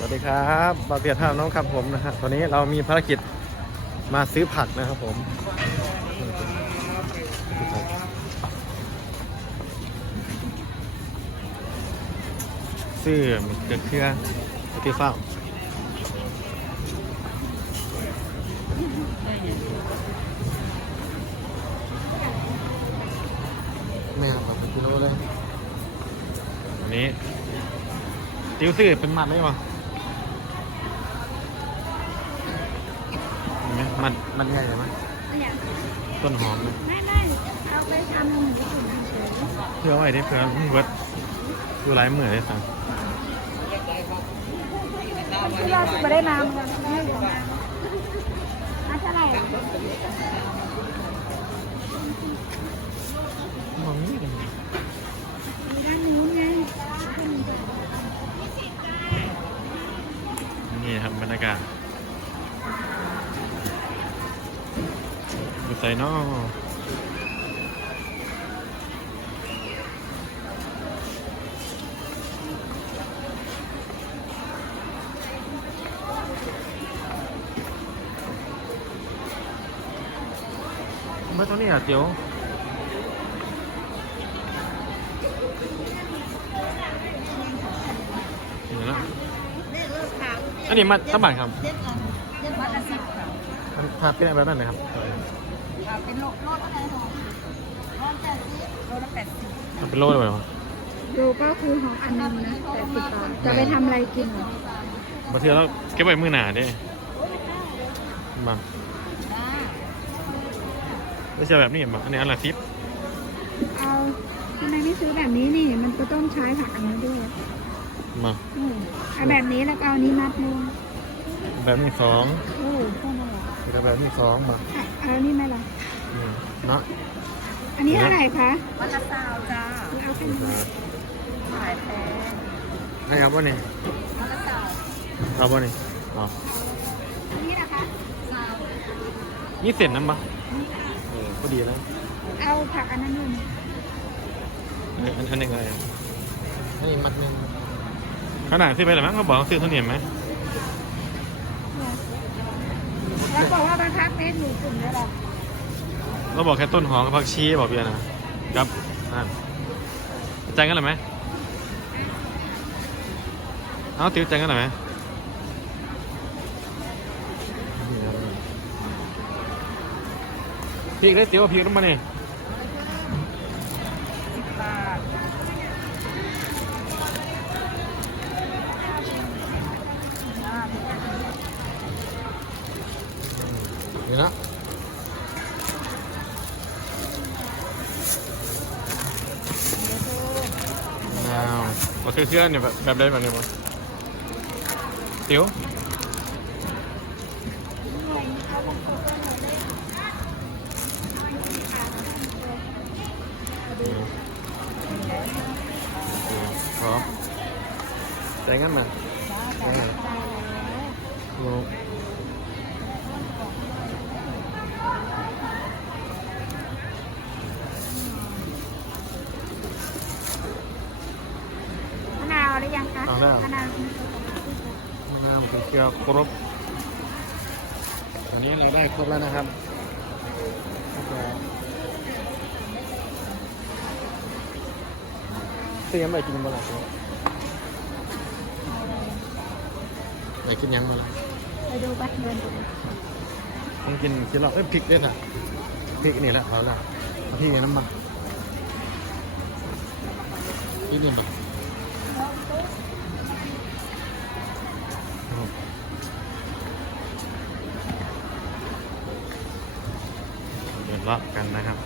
สวัสดีครับบาเบียร์ท่าน้องครับผมนะฮะตอนนี้เรามีภารกิจมาซื้อผักนะครับผมซื้อมะเขือเขือมะเขือฟ้าวไม่เอาแบบเป็นกิโลเลยอันนี้ ติวซื้อเป็นมัดเลยป่ะ ไหมมัดมัดใหญ่ไหมอยากต้นหอมไหมไม่ไม่เอาไปทำหมูตุ๋นเฉยเพื่อไว้ได้เพื่อเวิร์ดดูลายมือได้สั่งๆที่เราจะไปได้น้ำกันไม่ได้น้ำน้ำเท่าไหร่มองนี่กันด้านนู้นไงนี่ครับบรรยากาศอยู่ ใส่นอมื่อตอนนี้อะเจียวนี่นะอันนี้มาตั้งบัตรครับวัดละสิบค่ะพาเป็นอะไรบ้างนะครับ เป็นโลโลเท่าไหร่หรอโลแปดสิบโลละแปดสิบทำเป็นโลเลยเหรอโลก็คือของอันนึงนะแปดสิบบาทจะไปทำอะไรกินเหรอ บางทีเราเก็บไว้มือหนาเด้มาไม่ใช่แบบนี้มาอันนี้อันละสิบเอาทำไมไม่ซื้อแบบนี้นี่ มันก็ต้องใช้ผักอันนี้ด้วยมาอืมเอาแบบนี้แล้วก็เอานี้มัดนึงแบบนี้สอง โอ้พว กนั้นเหรอแล้วแบบนี้สองมาอะเอานี่ไหมล่ะอืมเนาะอันนี้เท่าไหร่คะวันละสาวจ้าเอาแค่นี้ขายแพงให้ครับว่านี่วันละสาวเอาว่านี่อ๋ออันนี้นะคะสาวนี่เสร็จน้ำปะเออพอดีแล้ว เอาผักอันนั้นหนึ่งอันอันอันหนึ่งอะไรอะอันนี้มัดหนึ่งขนาดที่ไปหรือมั้งเขาบอกเขาซื้อเท่านี้ไหม แล้วบอกว่าบรรทัดเมตรหนูกลุ่มได้หรอเราบอกแค่ต้นหอมกับผักชีบอกเบียร์นะครับนั่นใจายกันหรือไหมเอาติวใจายกันหรือไหมพีกได้ติวพีกลงมาเนี่ย สิบบาท นี่นะอ้าวก็คือเชื่อเนี่ยแบบแบบใดแบบนี้มั้งติวพร้อมใจงั้นมาใจงั้นโล มะนาวหรือยังคะ เอาแล้วมะนาวน้ำเป็นเกลือครบอันนี้เราได้ครบแล้วนะครับครบแล้วเตรียมไปกินมาแล้วไปกินยังมาแล้วไปดูบัตรเดินดูต้องกินกินเราเอ้ยพริกด้วยนะพริกนี่แหละเอาละเอาพริกนี่น้ำมันพริกนี่มาเเลาะกันนะครับ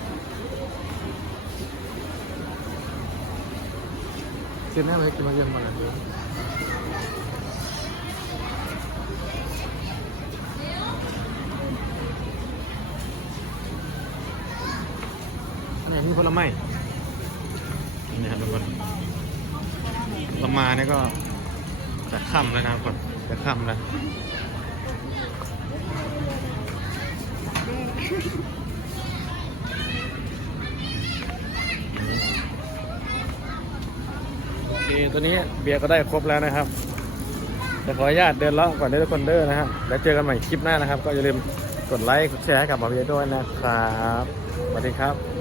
กินได้ไหมกินมาเย็นมาเลยอันนี้มีผลไม้นี่ครับทุกคนเรามาเนี่ยก็จะค่ำแล้วนะครับทุกคนจะค่ำแล้วโอ ตัวนี้เบียร์ก็ได้ครบแล้วนะครับเดี๋ยวขออนุญาตเดินเลาะก่อนเด้อทุกคนเด้อนะฮะแล้วเจอกันใหม่คลิปหน้านะครับ ก็อย่าลืมกดไลค์กดแชร์ให้กับหมอเบียร์ด้วยนะครับสวัสดีครับ